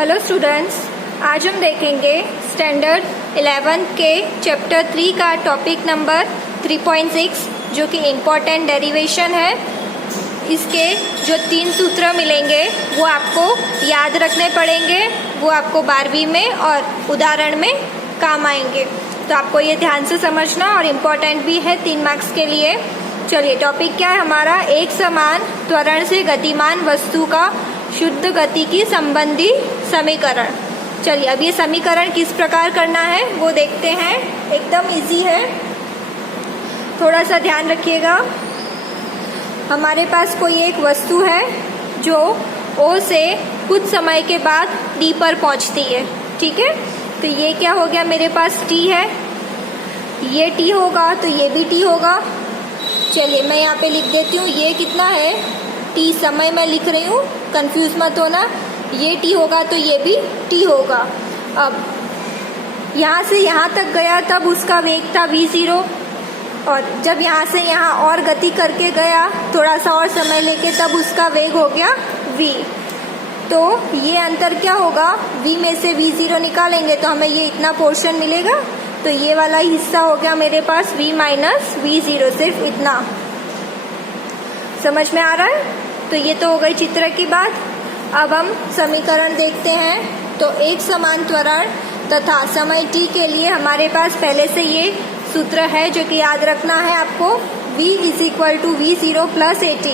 Hello students, आज हम देखेंगे स्टैंडर्ड 11 के चैप्टर 3 का टॉपिक नंबर 3.6 जो कि इम्पोर्टेंट डेरिवेशन है। इसके जो 3 सूत्र मिलेंगे वो आपको याद रखने पड़ेंगे, वो आपको 12वीं में और उदाहरण में काम आएंगे। तो आपको ये ध्यान से समझना और इम्पोर्टेंट भी है 3 मार्क्स के लिए। चलिए, टॉपिक क्या है हमारा? एक समान त्वरण से गतिमान वस्तु का शुद्ध गति की संबंधी समीकरण। चलिए, अब ये समीकरण किस प्रकार करना है वो देखते हैं। एकदम इजी है, थोड़ा सा ध्यान रखिएगा। हमारे पास कोई एक वस्तु है जो O से कुछ समय के बाद D पर पहुंचती है, ठीक है। तो ये क्या हो गया, मेरे पास T है, ये T होगा तो ये भी T होगा। चलिए, मैं यहाँ पे लिख देती हूँ, ये कितना है T, समय मैं लिख रही हूँ, कंफ्यूज मत होना। ये T होगा तो ये भी T होगा। अब यहाँ से यहाँ तक गया तब उसका वेग था v0, और जब यहाँ से यहाँ और गति करके गया थोड़ा सा और समय लेके तब उसका वेग हो गया v। तो ये अंतर क्या होगा, v में से v0 निकालेंगे तो हमें ये इतना पोर्शन मिलेगा। तो ये वाला हिस्सा हो गया मेरे पास v माइनस v0, सिर्फ इतना। समझ में आ रहा है? तो ये तो हो गई चित्र की बात। अब हम समीकरण देखते हैं। तो एक समान त्वरण तथा समय t के लिए हमारे पास पहले से ये सूत्र है जो कि याद रखना है आपको, v is equal to v0 plus at।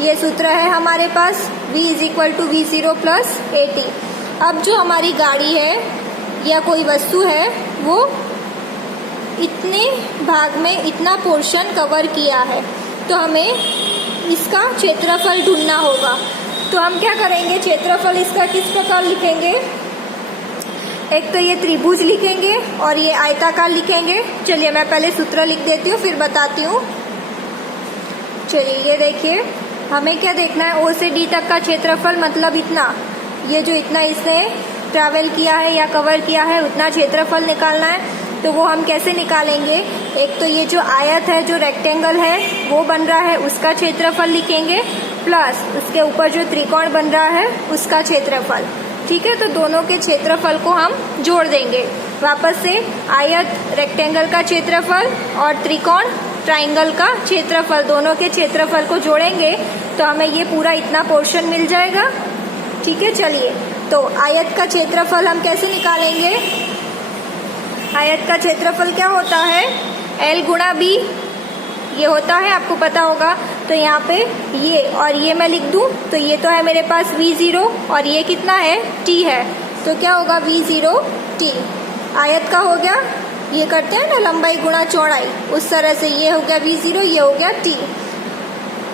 ये सूत्र है हमारे पास, v is equal to v0 plus at। अब जो हमारी गाड़ी है या कोई वस्तु है वो इतने भाग में इतना पोर्शन कवर किया है, तो हमें इसका क्षेत्रफल ढूंढना होगा। तो हम क्या करेंगे, क्षेत्रफल इसका किस प्रकार लिखेंगे? एक तो ये त्रिभुज लिखेंगे और ये आयताकार लिखेंगे। चलिए, मैं पहले सूत्र लिख देती हूँ फिर बताती हूँ। चलिए, ये देखिए, हमें क्या देखना है, O से D तक का क्षेत्रफल, मतलब इतना, ये जो इतना इसने ट्रैवल किया है या कवर किया है उतना क्षेत्रफल निकालना है। तो वो हम कैसे निकालेंगे? एक तो ये जो आयत है, जो रेक्टेंगल है वो बन रहा है, उसका क्षेत्रफल लिखेंगे, प्लस उसके ऊपर जो त्रिकोण बन रहा है उसका क्षेत्रफल, ठीक है। तो दोनों के क्षेत्रफल को हम जोड़ देंगे। वापस से आयत रेक्टेंगल का क्षेत्रफल और त्रिकोण ट्राइंगल का क्षेत्रफल, दोनों के क्षेत्रफल को जोड़ेंगे तो हमें ये पूरा इतना पोर्शन मिल जाएगा, ठीक है। चलिए, तो आयत का क्षेत्रफल हम कैसे निकालेंगे? आयत का क्षेत्रफल क्या होता है? L गुणा B, ये होता है, आपको पता होगा। तो यहाँ पे ये और ये मैं लिख दूँ तो ये तो है मेरे पास v0 और ये कितना है, t है। तो क्या होगा, v0 t। आयत का हो गया, ये करते हैं ना लंबाई गुणा चौड़ाई, उस तरह से ये हो गया v0, ये हो गया t।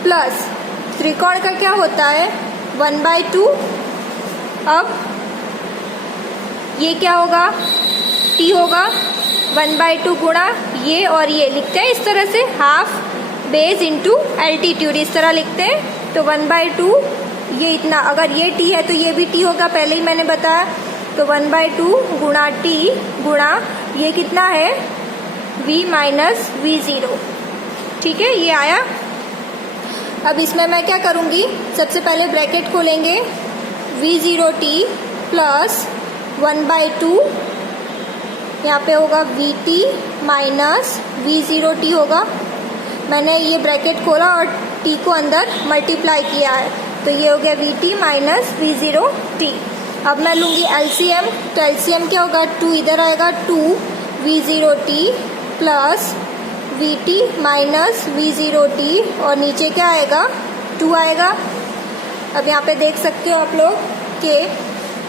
प्लस त्रिकोण का क्या होता है, 1/2। अब ये क्या होगा, t होगा, 1/2 गुणा ये और ये लिखते हैं इस तरह से, हाफ बेस इंटू एल्टीट्यूड, इस तरह लिखते हैं। तो 1/2 ये इतना, अगर ये t है तो ये भी t होगा, पहले ही मैंने बताया। तो 1/2 गुणा t गुणा ये कितना है, v माइनस v0, ठीक है, ये आया। अब इसमें मैं क्या करूँगी, सबसे पहले ब्रैकेट खोलेंगे, v0t प्लस 1/2, यहाँ पे होगा vt माइनस v0t होगा। मैंने ये ब्रैकेट खोला और t को अंदर मल्टीप्लाई किया है, तो ये हो गया vt माइनस v0t। अब मैं लूँगी LCM, तो LCM क्या होगा, 2 इधर आएगा, 2 v0t plus vt minus v0t, और नीचे क्या आएगा, 2 आएगा। अब यहाँ पे देख सकते हो आप लोग कि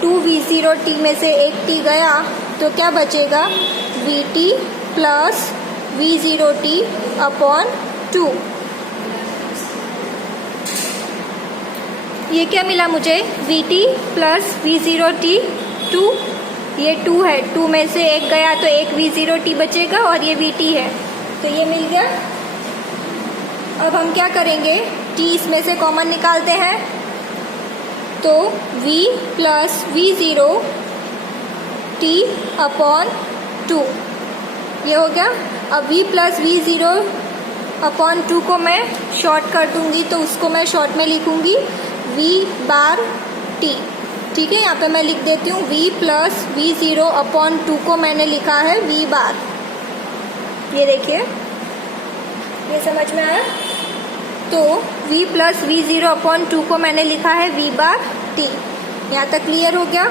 2 v0t में से एक t गया तो क्या बचेगा, vt प्लस v0t अपॉन 2। ये क्या मिला मुझे, vt प्लस v0t 2, ये 2 है, 2 में से एक गया तो एक v0t बचेगा और ये vt है, तो ये मिल गया। अब हम क्या करेंगे, t इसमें से कॉमन निकालते हैं, तो v प्लस v0t अपॉन 2, ये हो गया। अब v प्लस v0 अपॉन 2 को मैं शॉर्ट कर दूंगी, तो उसको मैं शॉर्ट में लिखूंगी v बार t, ठीक है, यहाँ पे मैं लिख देती हूँ v प्लस v0 अपॉन 2 को मैंने लिखा है v बार। ये देखिए, ये समझ में आया? तो v प्लस v0 अपॉन 2 को मैंने लिखा है v बार t। यहाँ तक क्लियर हो गया?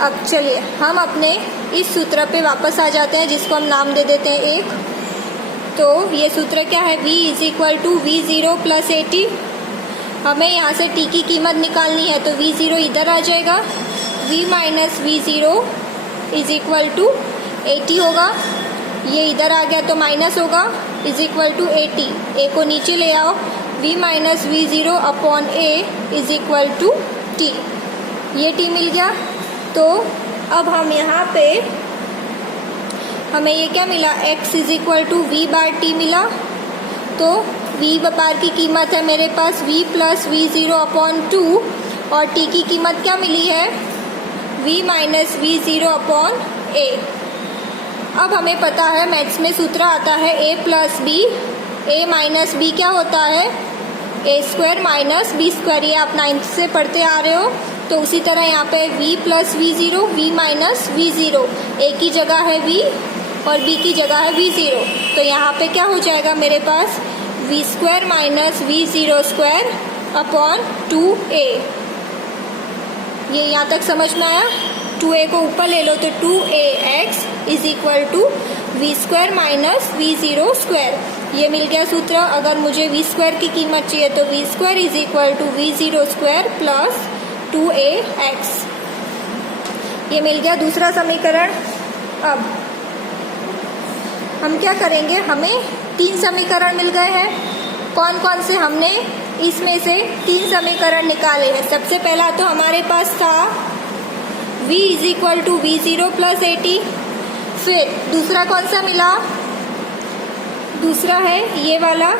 अब चलिए हम अपने इस सूत्र पे वापस आ जाते हैं, जिसको हम नाम दे देते हैं 1। तो ये सूत्र क्या है? v is equal to v0 plus at। हमें यहाँ से t की कीमत निकालनी है, तो v0 इधर आ जाएगा, v minus v0 is equal to at होगा। ये इधर आ गया तो माइनस होगा, is equal to at। a को नीचे ले आओ, v minus v0 upon a is equal to t। ये t मिल गया। तो अब हम यहाँ पे हमें ये क्या मिला? x is equal to v bar t मिला। तो v बार की कीमत है मेरे पास v प्लस v0 अपॉन 2 और t की कीमत क्या मिली है? v minus v0 upon a। अब हमें पता है मैथ्स में सूत्र आता है a plus b, a minus b क्या होता है? a square minus b square. ये आप 9th से पढ़ते आ रहे हो। तो उसी तरह यहाँ पे v plus v0, v minus v0, a की जगह है v और b की जगह है v0। तो यहाँ पे क्या हो जाएगा मेरे पास? v square minus v0 square upon 2a। ये यहाँ तक समझ में आया? 2a को ऊपर ले लो तो 2ax is equal to v square minus v0 square. ये मिल गया सूत्र। अगर मुझे v स्क्वायर की कीमत चाहिए तो v square is equal to v0 square plus 2ax। ये मिल गया दूसरा समीकरण। अब हम क्या करेंगे? हमें 3 समीकरण मिल गए हैं। कौन कौन से? हमने इसमें से 3 समीकरण निकाले हैं। सबसे पहला तो हमारे पास था v is equal to v0 plus at। फिर दूसरा कौन सा मिला? दूसरा है ये वाला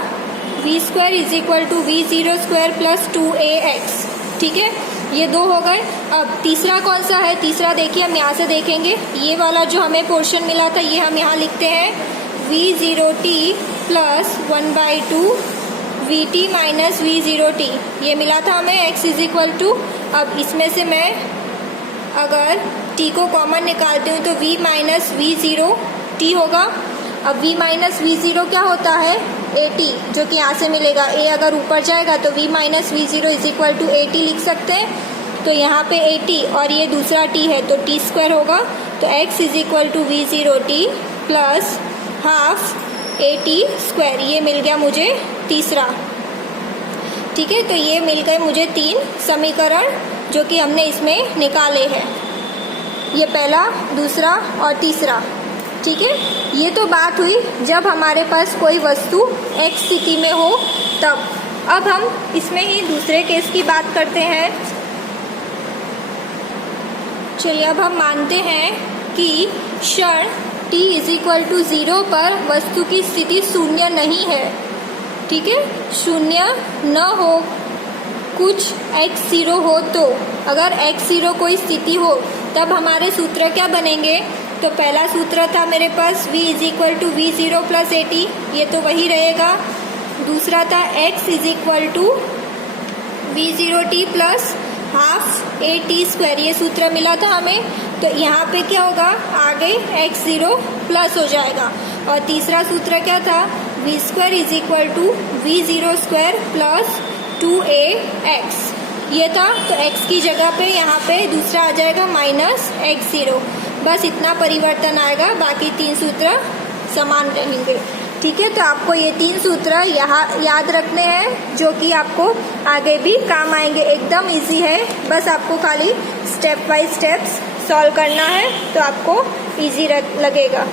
v square is equal to v0 square plus 2ax। ठीक है, ये 2 हो गए। अब तीसरा कौन सा है? तीसरा देखिए, हम यहाँ से देखेंगे। ये वाला जो हमें पोर्शन मिला था, ये हम यहाँ लिखते हैं v0t plus 1/2 vt minus v0t। ये मिला था हमें x इज इक्वल टू। अब इसमें से मैं अगर t को कॉमन निकालती हूँ तो v माइनस v0t होगा। अब v माइनस v0 क्या होता है? at, जो कि यहाँ से मिलेगा। a अगर ऊपर जाएगा तो v minus v0 is equal to at लिख सकते हैं। तो यहाँ पे at और ये दूसरा t है तो t स्क्वायर होगा। तो x is equal to v0t plus half at square. ये मिल गया मुझे तीसरा। ठीक है, तो ये मिल गए मुझे 3 समीकरण जो कि हमने इसमें निकाले हैं। ये पहला, दूसरा और तीसरा। ठीक है, ये तो बात हुई जब हमारे पास कोई वस्तु x स्थिति में हो तब। अब हम इसमें ही दूसरे केस की बात करते हैं। चलिए, अब हम मानते हैं कि क्षण t इज इक्वल टू 0 पर वस्तु की स्थिति शून्य नहीं है। ठीक है, शून्य न हो, कुछ x0 हो। तो अगर x0 कोई स्थिति हो तब हमारे सूत्र क्या बनेंगे? तो पहला सूत्र था मेरे पास v is equal to v0 plus at। ये तो वही रहेगा। दूसरा था x is equal to v0t plus half at square. ये सूत्र मिला था हमें। तो यहाँ पे क्या होगा? आगे x0 प्लस हो जाएगा। और तीसरा सूत्र क्या था? v square is equal to v0 square plus 2ax। ये था। तो x की जगह पे यहाँ पे दूसरा आ जाएगा माइनस x0। बस इतना परिवर्तन आएगा, बाकी 3 सूत्र समान रहेंगे। ठीक है, तो आपको ये 3 सूत्र यहाँ याद रखने हैं जो कि आपको आगे भी काम आएंगे। एकदम इजी है, बस आपको खाली स्टेप बाय स्टेप्स सॉल्व करना है तो आपको इजी लगेगा।